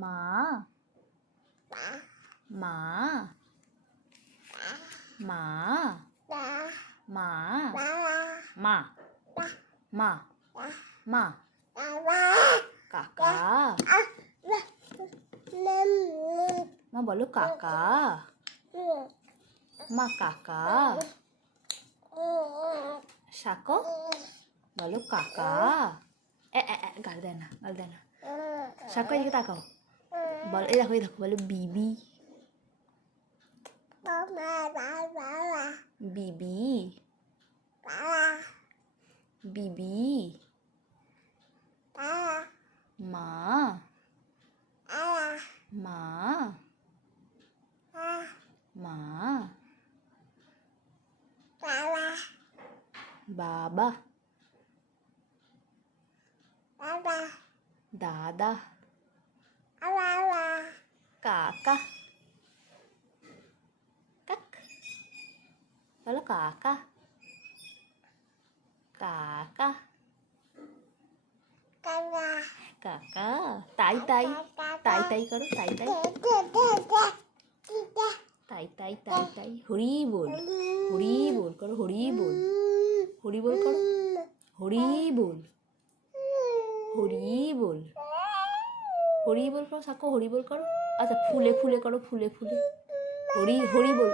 মা মা মা মা মা মা মা কাকা মা বলো কাকা মা কাকা শাকো বলো কাকা গাল দেয় না গাল দেয় না শাকো এদিকে তাকাও বলো এই দেখো বলো বিবি বিবি বিবি মা মা মা বাবা দাদা কাকা কাক বলো কাকা কাকা কাকা তাই তাই তাই তাই করো তাই তাই তাই তাই তাই তাই হরি বল করো হরি বল করো হরি বল করো সাকো হরি বল করো আচ্ছা ফুলে করো ফুলে হরি বল